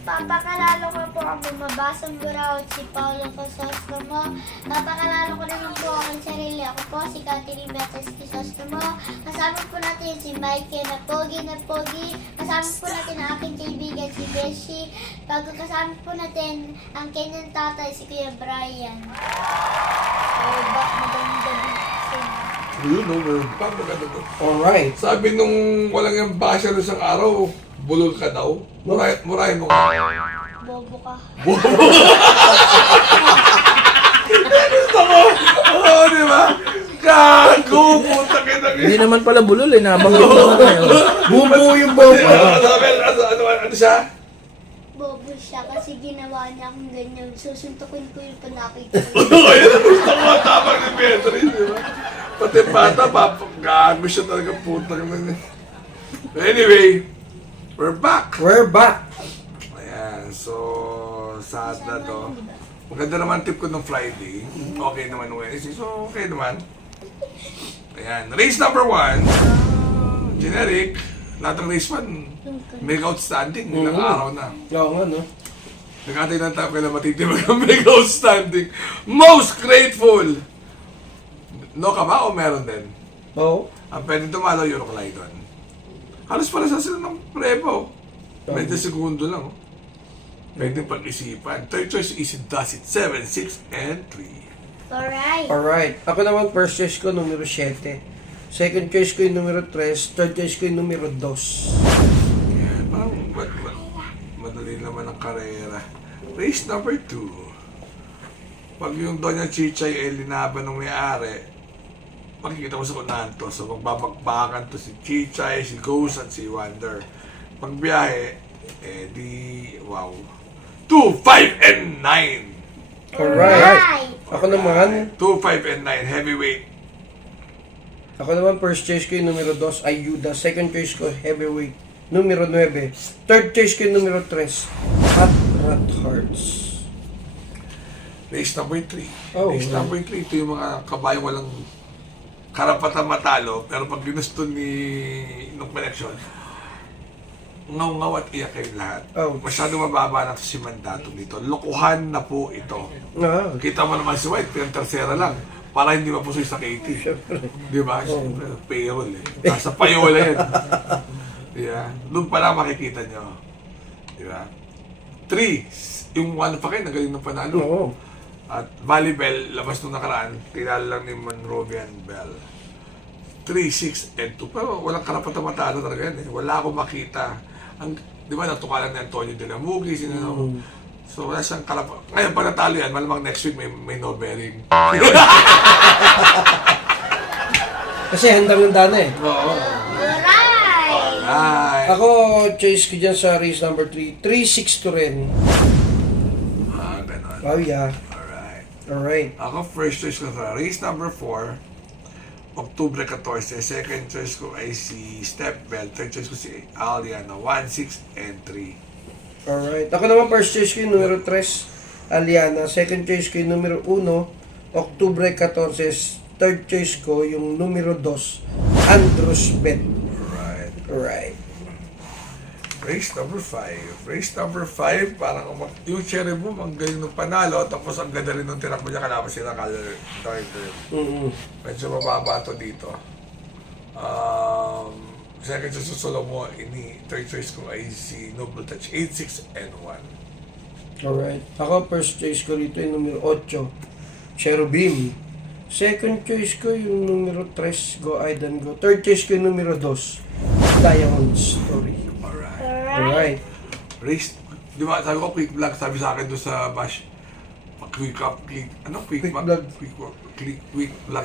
Papakalalo ko po ang bumabasang buraw at si Paolo Crisostomo. Papakalalo ko naman po ang sarili. Ako po si Catherine Betes Crisostomo. Kasama po natin si Mikey na Pogi. Kasama po natin ang aking kaibigan si Beshi. Kasama po natin ang kanyang tatay si Kuya Brian. Magandang gabi. Yun, no, maganda to. Alright. Sabi nung walang yung basher isang araw, bulol ka daw. Murahin mo ka. Bobo ka. Gusto ko! Oo, di ba? Gago! Puta kita. Hindi naman pala bulol eh, nabanggit mo na ngayon. Bumuo yung bobo. Ano siya? Bobo siya kasi ginawa niya akong ganyan. Susuntukin ko yung panakit ko. Ayun ang gusto ko. Tama ni Petri, di ba? Pati bata, gago siya talaga. Puta ka na. Anyway, we're back. We're back. Ayan, so sad na to. Maganda naman tip ko nung Friday. Okay naman nung Wednesday, so okay naman. Ayan, race number 1. Generic. Lahat ng race 1, mega outstanding. Ilang araw na. Oo nga, no? Nagkatay ng tayo kailan matitibag ang mega outstanding. Most grateful! No ka ba o meron din? Oo. Ang pwede tumalo yung Clyde. Halos para sa sila ng prepo. Medyo segundo lang. Oh. Pwede pag-isipan. Third choice is does it 7, 6, and 3. Alright. Alright. Ako naman, first choice ko, numero 7. Second choice ko yung numero 3. Third choice ko yung numero 2. Parang madali naman ang karera. Race number 2. Pag yung Doña Chichay ay linaban ng may-ari, makikita mo sa kunahan to. So magbabagbakan to si Chichay, si Ghost, at si Wonder. Pag biyahe, wow. 2, 5, and 9. Alright. Ako naman, 2, 5, and 9. Heavyweight. Ako naman, first choice ko yung numero 2, Ayuda. Second choice ko, heavyweight, numero 9. Third choice ko yung numero 3, Hot Rat Hearts. Race number 3. Oh, Race number 3, ito yung mga kabayong walang karapatan matalo. Pero pag ginusto nung connection, ngaw-ngaw at iyak kayo lahat. Oh. Masyado mababa na to si Mandato dito. Lokohan na po ito. Ah, Kita mo naman si White, pinang-tersera lang. Para hindi mapusoy sa Katie. Di ba? Siyempre, payroll eh. Nasa payola yan. Yeah. Doon pa lang makikita nyo. Di ba? 3. Yung one pa kayo, nagaling ng panalo. oo. At Valley Bell, labas nung nakaraan, kilala lang ni Monrovian Bell. 3, 6, and 2. Pero walang karapatan matalo talaga yan eh. Wala akong makita. Di ba, natukalan ni Antonio de la Mugi, So wala siyang karapatan. Ngayon, pag natalo yan, malamang next week may no bearing. Kasi handang-handa na eh. Oo. Alright. Alright. Ako, choice ko dyan sa race number 3, 3-6 to rin. Ganon. Oh yeah. Alright. Alright. Ako, first choice ko sa race number 4, Octubre 14. Second choice ko ay si Step Bell. Third choice ko si Aliana. 1, 6, and 3. Alright. Ako naman, first choice ko yung numero 3, Aliana. Second choice ko yung numero 1, Octubre 14. Third choice ko yung numero 2, Andros Bet. Alright. Alright. Race number 5. Race number 5, parang yung Cherry Boom, ang galing ng panalo, tapos ang ganda rin ng tinakbo niya, kalaban sila Color Darker. Medyo mababa to dito. Second choice ko Solomon, third choice ko ay si Noble Touch, 8, 6, and 1. Alright. Ako, first choice ko rito yung numero 8, Cherubim. Second choice ko yung numero 3, Go Aidan Go. Third choice ko yung numero 2, Diamond Story. Alright. Alright. Race, di ba, sabi ko quick vlog, sabi sa akin doon sa bash, quick vlog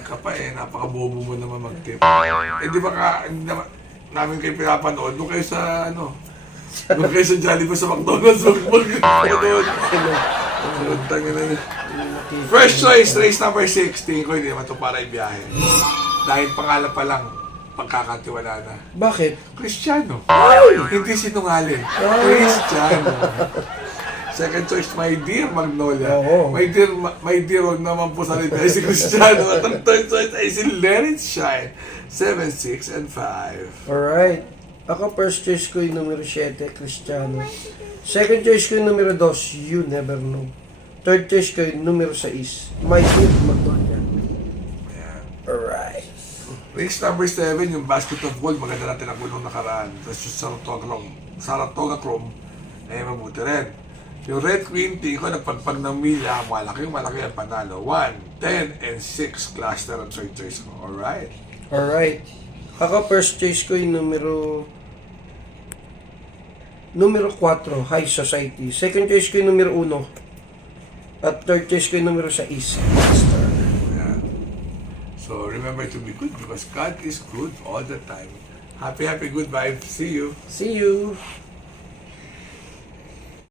ka pa eh, napakabobo mo naman mag-tip. Eh di ba hindi naman namin kayo pinapanood, doon kayo sa doon kayo sa Jollibee sa McDonald's, mag-panood. First choice, race number 6, tingin ko hindi naman ito para ibiyahe. Dahil pangalan pa lang, pagkakatiwala na. Bakit? Cristiano. Hindi sinungaling. Cristiano. Second choice, my dear Magnolia. Oo. My dear, huwag naman po salita ay si Cristiano. At ang third choice ay si Let It Shine. 7, 6, and 5. Alright. Ako, first choice ko yung numero 7, Cristiano. Second choice ko yung numero 2, You Never Know. Third choice ko yung numero 6, My Dear Magnolia. Ayan. Alright. Race number 7, yung basket of gold, maganda natin ang gulong nakaraan. Tapos yung Saratoga Chrome, eh mabuti rin. Yung Red Queen, tingin ko nagpagpag ng milya, malaki ang panalo. 1, 10, and 6 cluster ang third choice ko. Alright. Alright. Ako, first choice ko yung numero 4, High Society. Second choice ko yung numero 1. At third choice ko yung numero 6, Master. Ayan. So remember to be good because God is good all the time. Happy good vibes. See you. See you!